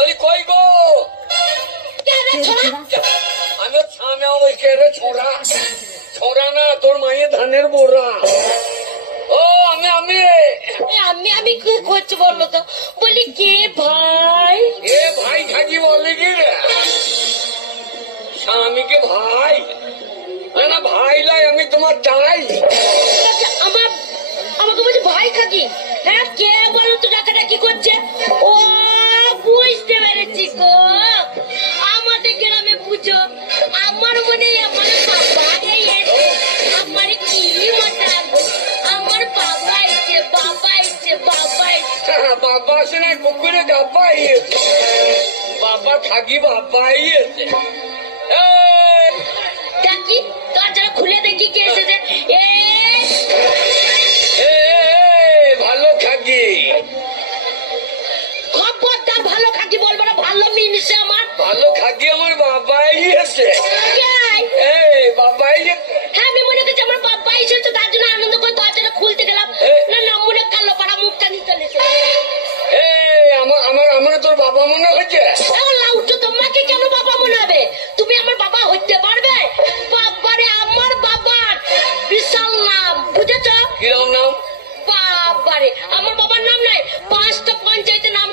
বলি কই গো আমি ছানা ওই কে রে ছোড়া ছোড়া না তোর মায়ের ধানের বোরা ও আমি আমি আমি আমি কি করছি বললো তো বলি কে ভাই এ ভাই খাকি বলে কি রে স্বামীকে ভাই না ভাই লাই আমি তোমার চাই আমার আমাকে বলছে ভাই খাকি হ্যাঁ কে বলো তো ডাকাডাকি করছে ও বুঝতে পেরেছি গো আমাদের গ্রামে পুজো আমার মনে আমার বাবা আমার কি মজা আমার বাবা এসে বাবা এসে বাবা এসে বাবা আসে না কুকুরে গাব্বা বাবা খাকি বাবা এসে ডাকি দরজা খুলে দেখি কে এসেছে ভালো খাকি খবরদার ভালো খাকি বলবো না ভালো মিনছে আমার ভালো খাকি আমার বাবাই এসে বাবাই হ্যাঁ আমি মনে করছি আমার বাবা এসেছে তার জন্য আনন্দ করে দরজাটা খুলতে গেলাম না না মনে কালো পাড়া মুখটা নিয়ে চলেছে আমার তোর বাবা মনে হচ্ছে লাউটো তোমাকে কেন বাবা মনে হবে তুমি আমার বাবা হইতে পারবে বাবারে আমার বাবার বিশাল নাম বুঝেছ কিরম নাম বাবারে আমার বাবার নাম নাই 5টা পঞ্চায়েতে নাম